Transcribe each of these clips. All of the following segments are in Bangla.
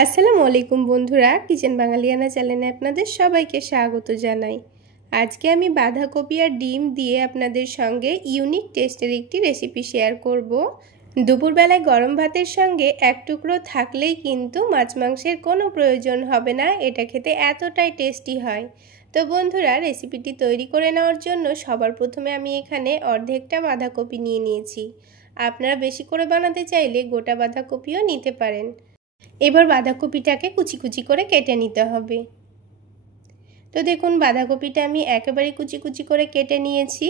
আসসালামু আলাইকুম বন্ধুরা, কিচেন বাঙালিয়ানা চ্যানেলে আপনাদের সবাইকে স্বাগত জানাই। আজকে আমি বাঁধাকপি আর ডিম দিয়ে আপনাদের সঙ্গে ইউনিক টেস্টের একটি রেসিপি শেয়ার করব। দুপুরবেলায় গরম ভাতের সঙ্গে এক টুকরো থাকলেই কিন্তু মাছ মাংসের কোনো প্রয়োজন হবে না, এটা খেতে এতটাই টেস্টি হয়। তো বন্ধুরা, রেসিপিটি তৈরি করে নেওয়ার জন্য সবার প্রথমে আমি এখানে অর্ধেকটা বাঁধাকপি নিয়ে নিয়েছি। আপনারা বেশি করে বানাতে চাইলে গোটা বাঁধাকপিও নিতে পারেন। এবার বাঁধাকপিটাকে কুচি কুচি করে কেটে নিতে হবে। তো দেখুন, বাঁধাকপিটা আমি একেবারে কুচি কুচি করে কেটে নিয়েছি।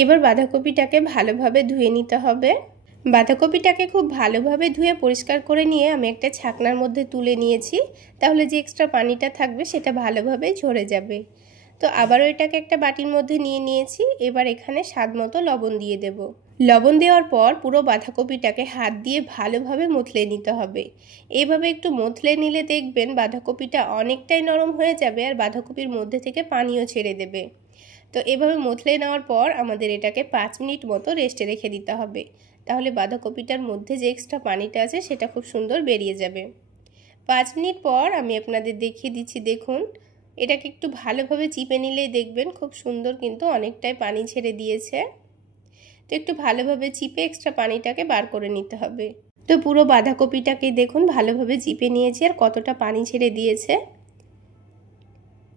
এবার বাঁধাকপিটাকে ভালোভাবে ধুয়ে নিতে হবে। বাঁধাকপিটাকে খুব ভালোভাবে ধুয়ে পরিষ্কার করে নিয়ে আমি একটা ছাকনার মধ্যে তুলে নিয়েছি, তাহলে যে এক্সট্রা পানিটা থাকবে সেটা ভালোভাবে ঝরে যাবে। তো আবারও এটাকে একটা বাটির মধ্যে নিয়ে নিয়েছি। এবার এখানে স্বাদ মতো লবণ দিয়ে দেব। লবণ দেওয়ার পর পুরো বাঁধাকপিটাকে হাত দিয়ে ভালোভাবে মথলে নিতে হবে। এইভাবে একটু মথলে নিলে দেখবেন বাঁধাকপিটা অনেকটাই নরম হয়ে যাবে আর বাঁধাকপির মধ্যে থেকে পানিও ছেড়ে দেবে। তো এভাবে মথলে নেওয়ার পর আমাদের এটাকে 5 মিনিট মতো রেস্টে রেখে দিতে হবে, তাহলে বাঁধাকপিটার মধ্যে যে এক্সট্রা পানিটা আছে সেটা খুব সুন্দর বেরিয়ে যাবে। 5 মিনিট পর আমি আপনাদের দেখিয়ে দিচ্ছি। দেখুন, এটাকে একটু ভালোভাবে চিপে নিলেই দেখবেন খুব সুন্দর কিন্তু অনেকটাই পানি ছেড়ে দিয়েছে। তো একটু ভালোভাবে চিপে এক্সট্রা পানিটাকে বার করে নিতে হবে। তো পুরো বাঁধাকপিটাকে দেখুন ভালোভাবে চিপে নিয়েছি আর কতটা পানি ছেড়ে দিয়েছে।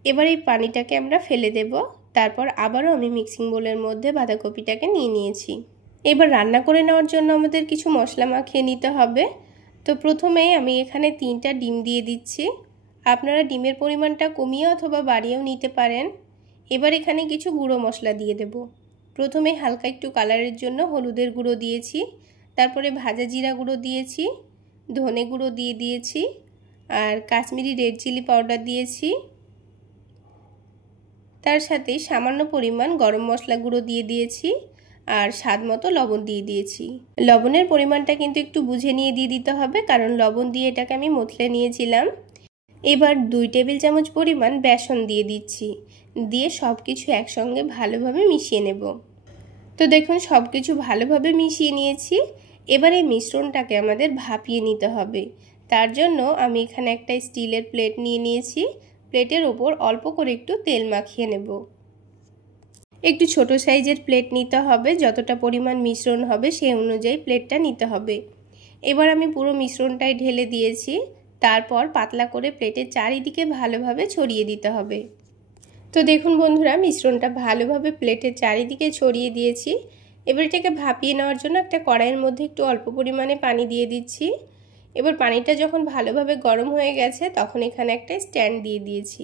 এবার এই পানিটাকে আমরা ফেলে দেব। তারপর আবারও আমি মিক্সিং বোলের মধ্যে বাঁধাকপিটাকে নিয়ে নিয়েছি। এবার রান্না করে নেওয়ার জন্য আমাদের কিছু মশলা মাখিয়ে নিতে হবে। তো প্রথমেই আমি এখানে 3টা ডিম দিয়ে দিচ্ছি। আপনারা ডিমের পরিমাণটা কমিয়ে অথবা বাড়িয়েও নিতে পারেন। এবার এখানে কিছু গুঁড়ো মশলা দিয়ে দেব। প্রথমে হালকা একটু কালারের জন্য হলুদের গুঁড়ো দিয়েছি, তারপরে ভাজা জিরা গুঁড়ো দিয়েছি, ধনে গুঁড়ো দিয়ে দিয়েছি, আর কাশ্মীরি রেড চিলি পাউডার দিয়েছি। তার সাথে সামান্য পরিমাণ গরম মশলা গুঁড়ো দিয়ে দিয়েছি আর স্বাদ মতো লবণ দিয়ে দিয়েছি। লবণের পরিমাণটা কিন্তু একটু বুঝে নিয়ে দিয়ে দিতে হবে, কারণ লবণ দিয়ে এটাকে আমি মথলে নিয়েছিলাম। এবার 2 টেবিল চামচ পরিমাণ বেসন দিয়ে দিচ্ছি, দিয়ে সব কিছু একসঙ্গে ভালোভাবে মিশিয়ে নেব। তো দেখুন, সব কিছু ভালোভাবে মিশিয়ে নিয়েছি। এবার এই মিশ্রণটাকে আমাদের ভাপিয়ে নিতে হবে। তার জন্য আমি এখানে একটা স্টিলের প্লেট নিয়ে নিয়েছি। প্লেটের ওপর অল্প করে একটু তেল মাখিয়ে নেব। একটু ছোট সাইজের প্লেট নিতে হবে, যতটা পরিমাণ মিশ্রণ হবে সেই অনুযায়ী প্লেটটা নিতে হবে। এবার আমি পুরো মিশ্রণটাই ঢেলে দিয়েছি। তারপর পাতলা করে প্লেটের চারিদিকে ভালোভাবে ছড়িয়ে দিতে হবে। তো দেখুন বন্ধুরা, মিশ্রণটা ভালোভাবে প্লেটের চারিদিকে ছড়িয়ে দিয়েছি। এবার এটাকে ভাপিয়ে নেওয়ার জন্য একটা কড়াইয়ের মধ্যে একটু অল্প পরিমাণে পানি দিয়ে দিচ্ছি। এবার পানিটা যখন ভালোভাবে গরম হয়ে গেছে তখন এখানে একটা স্ট্যান্ড দিয়ে দিয়েছি,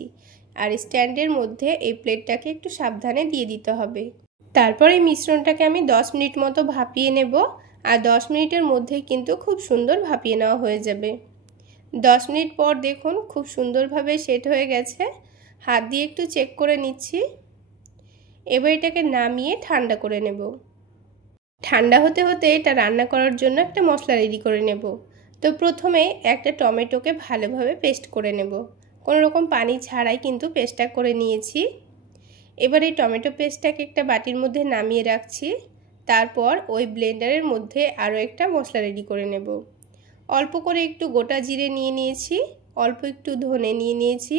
আর স্ট্যান্ডের মধ্যে এই প্লেটটাকে একটু সাবধানে দিয়ে দিতে হবে। তারপর এই মিশ্রণটাকে আমি 10 মিনিট মতো ভাপিয়ে নেব, আর 10 মিনিটের মধ্যেই কিন্তু খুব সুন্দর ভাপিয়ে নেওয়া হয়ে যাবে। 10 মিনিট পর দেখুন খুব সুন্দরভাবে সেট হয়ে গেছে। হাত দিয়ে একটু চেক করে নিচ্ছি। এবার এটাকে নামিয়ে ঠান্ডা করে নেব। ঠান্ডা হতে হতে এটা রান্না করার জন্য একটা মশলা রেডি করে নেব। তো প্রথমে একটা টমেটোকে ভালোভাবে পেস্ট করে নেব। কোনো রকম পানি ছাড়াই কিন্তু পেস্টটা করে নিয়েছি। এবার এই টমেটো পেস্টটাকে একটা বাটির মধ্যে নামিয়ে রাখছি। তারপর ওই ব্লেন্ডারের মধ্যে আরও একটা মশলা রেডি করে নেব। অল্প করে একটু গোটা জিরে নিয়ে নিয়েছি, অল্প একটু ধনে নিয়ে নিয়েছি,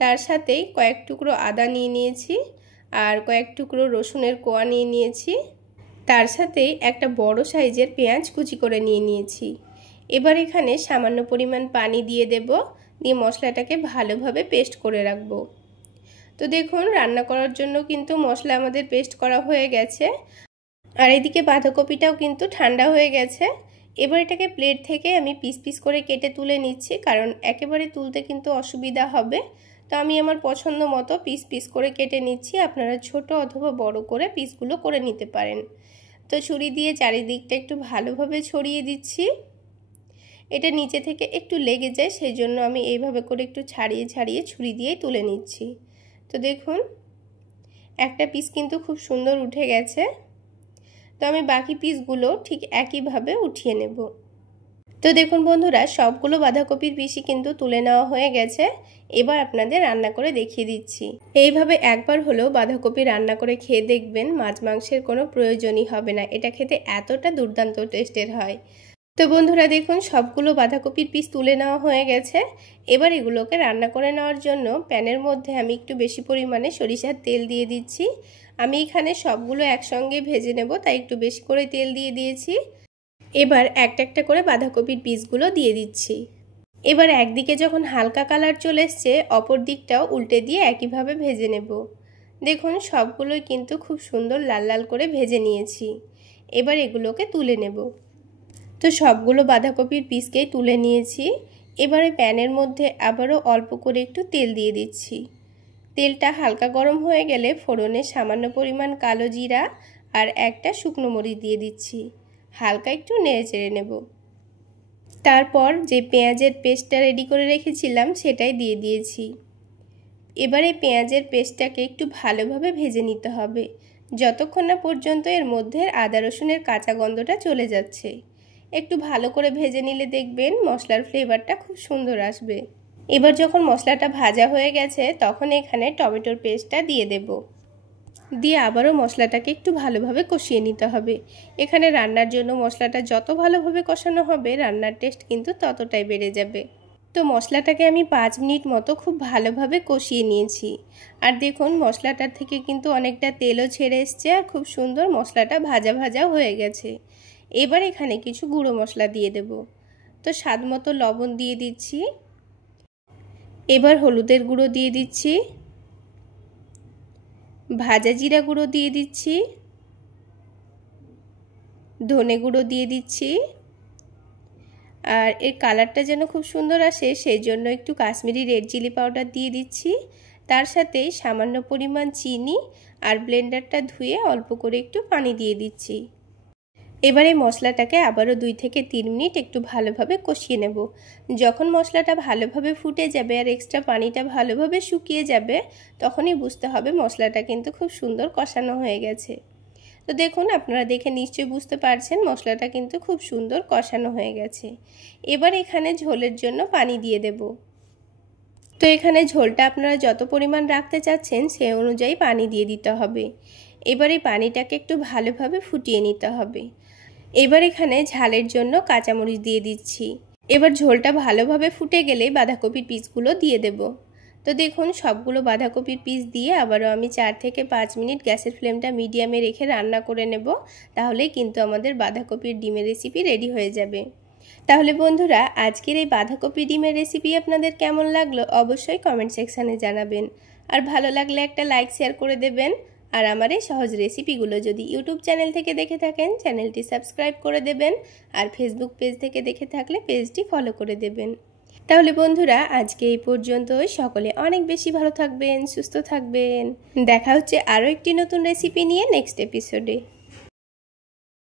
তার সাথেই কয়েক টুকরো আদা নিয়ে নিয়েছি, আর কয়েক টুকরো রসুনের কোয়া নিয়ে নিয়েছি, তার সাথেই একটা বড় সাইজের পেঁয়াজ কুচি করে নিয়ে নিয়েছি। এবার এখানে সামান্য পরিমাণ পানি দিয়ে দেব, দিয়ে মশলাটাকে ভালোভাবে পেস্ট করে রাখব। তো দেখুন, রান্না করার জন্য কিন্তু মশলা আমাদের পেস্ট করা হয়ে গেছে, আর এদিকে বাঁধাকপিটাও কিন্তু ঠান্ডা হয়ে গেছে। এবার এটাকে প্লেট থেকে আমি পিস পিস করে কেটে তুলে নিচ্ছি, কারণ একেবারে তুলতে কিন্তু অসুবিধা হবে। তো আমি আমার পছন্দ মতো পিস পিস করে কেটে নিচ্ছি। আপনারা ছোট অথবা বড় করে পিসগুলো করে নিতে পারেন। তো ছুরি দিয়ে চারিদিকটা একটু ভালোভাবে ছড়িয়ে দিচ্ছি। এটা নিচে থেকে একটু লেগে যায়, সেই জন্য আমি এইভাবে করে একটু ছাড়িয়ে ছাড়িয়ে ছুরি দিয়ে তুলে নিচ্ছি। তো দেখুন, একটা পিস কিন্তু খুব সুন্দর উঠে গেছে। তো আমি বাকি পিসগুলো ঠিক একইভাবে উঠিয়ে নেব। তো দেখুন বন্ধুরা, সবগুলো বাঁধাকপির পিসই কিন্তু তুলে নেওয়া হয়ে গেছে। এবার আপনাদের রান্না করে দেখিয়ে দিচ্ছি। এইভাবে একবার হলেও বাঁধাকপি রান্না করে খেয়ে দেখবেন, মাছ মাংসের কোনো প্রয়োজনই হবে না। এটা খেতে এতটা দুর্দান্ত টেস্টের হয়। তো বন্ধুরা দেখুন সবগুলো বাঁধাকপির পিস তুলে নেওয়া হয়ে গেছে। এবার এগুলোকে রান্না করে নেওয়ার জন্য প্যানের মধ্যে আমি একটু বেশি পরিমাণে সরিষার তেল দিয়ে দিচ্ছি। আমি এখানে সবগুলো একসঙ্গে ভেজে নেব, তাই একটু বেশি করে তেল দিয়ে দিয়েছি। এবার একটা একটা করে বাঁধাকপির পিসগুলো দিয়ে দিচ্ছি। এবার একদিকে যখন হালকা কালার চলে এসছে, অপর দিকটাও উল্টে দিয়ে একইভাবে ভেজে নেব। দেখুন সবগুলোই কিন্তু খুব সুন্দর লাল লাল করে ভেজে নিয়েছি। এবার এগুলোকে তুলে নেব। তো সবগুলো বাঁধাকপির পিসকেই তুলে নিয়েছি। এবারে প্যানের মধ্যে আবারও অল্প করে একটু তেল দিয়ে দিচ্ছি। তেলটা হালকা গরম হয়ে গেলে ফোড়নে সামান্য পরিমাণ কালো জিরা আর একটা শুকনো মরিচ দিয়ে দিচ্ছি। হালকা একটু নেড়ে চেড়ে নেব। তারপর যে পেঁয়াজের পেস্টটা রেডি করে রেখেছিলাম সেটাই দিয়ে দিয়েছি। এবারে পেঁয়াজের পেস্টটাকে একটু ভালোভাবে ভেজে নিতে হবে, যতক্ষণ না পর্যন্ত এর মধ্যে আদা রসুনের কাঁচা গন্ধটা চলে যাচ্ছে। একটু ভালো করে ভেজে নিলে দেখবেন মশলার ফ্লেভারটা খুব সুন্দর আসবে। এবার যখন মশলাটা ভাজা হয়ে গেছে তখন এখানে টমেটোর পেস্টটা দিয়ে দেব। দিয়ে আবারও মশলাটাকে একটু ভালোভাবে কষিয়ে নিতে হবে। এখানে রান্নার জন্য মশলাটা যত ভালোভাবে কষানো হবে রান্নার টেস্ট কিন্তু ততটাই বেড়ে যাবে। তো মশলাটাকে আমি 5 মিনিট মতো খুব ভালোভাবে কষিয়ে নিয়েছি। আর দেখুন মশলাটার থেকে কিন্তু অনেকটা তেলও ছেড়ে এসছে আর খুব সুন্দর মশলাটা ভাজা ভাজা হয়ে গেছে। এবার এখানে কিছু গুঁড়ো মশলা দিয়ে দেব। তো স্বাদ মতো লবণ দিয়ে দিচ্ছি। এবার হলুদের গুঁড়ো দিয়ে দিচ্ছি, ভাজা জিরা গুঁড়ো দিয়ে দিচ্ছি, ধনে গুঁড়ো দিয়ে দিচ্ছি। আর এর কালারটা যেন খুব সুন্দর আসে সেই জন্য একটু কাশ্মীরি রেড চিলি পাউডার দিয়ে দিচ্ছি। তার সাথে সামান্য পরিমাণ চিনি আর ব্লেন্ডারটা ধুয়ে অল্প করে একটু পানি দিয়ে দিচ্ছি। এবারে মশলাটাকে আবারও 2 থেকে 3 মিনিট একটু ভালোভাবে কষিয়ে নেব। যখন মশলাটা ভালোভাবে ফুটে যাবে আর এক্সট্রা পানিটা ভালোভাবে শুকিয়ে যাবে তখনই বুঝতে হবে মশলাটা কিন্তু খুব সুন্দর কষানো হয়ে গেছে। তো দেখুন আপনারা দেখে নিশ্চয়ই বুঝতে পারছেন মশলাটা কিন্তু খুব সুন্দর কষানো হয়ে গেছে। এবার এখানে ঝোলের জন্য পানি দিয়ে দেব। তো এখানে ঝোলটা আপনারা যত পরিমাণ রাখতে চাচ্ছেন সেই অনুযায়ী পানি দিয়ে দিতে হবে। এবার এই পানিটাকে একটু ভালোভাবে ফুটিয়ে নিতে হবে। এবার এখানে ঝালের জন্য কাঁচামরিচ দিয়ে দিচ্ছি। এবার ঝোলটা ভালোভাবে ফুটে গেলে বাঁধাকপির পিসগুলো দিয়ে দেব। তো দেখুন সবগুলো বাঁধাকপির পিস দিয়ে আবারও আমি 4 থেকে 5 মিনিট গ্যাসের ফ্লেমটা মিডিয়ামে রেখে রান্না করে নেব। তাহলেই কিন্তু আমাদের বাঁধাকপির ডিমের রেসিপি রেডি হয়ে যাবে। তাহলে বন্ধুরা আজকের এই বাঁধাকপি ডিমের রেসিপি আপনাদের কেমন লাগলো অবশ্যই কমেন্ট সেকশানে জানাবেন। আর ভালো লাগলে একটা লাইক শেয়ার করে দেবেন। আর আমার এই সহজ রেসিপিগুলো যদি ইউটিউব চ্যানেল থেকে দেখে থাকেন চ্যানেলটি সাবস্ক্রাইব করে দেবেন। আর ফেসবুক পেজ থেকে দেখে থাকলে পেজটি ফলো করে দেবেন। তাহলে বন্ধুরা আজকে এই পর্যন্তই। সকলে অনেক বেশি ভালো থাকবেন, সুস্থ থাকবেন। দেখা হচ্ছে আরও একটি নতুন রেসিপি নিয়ে নেক্সট এপিসোডে।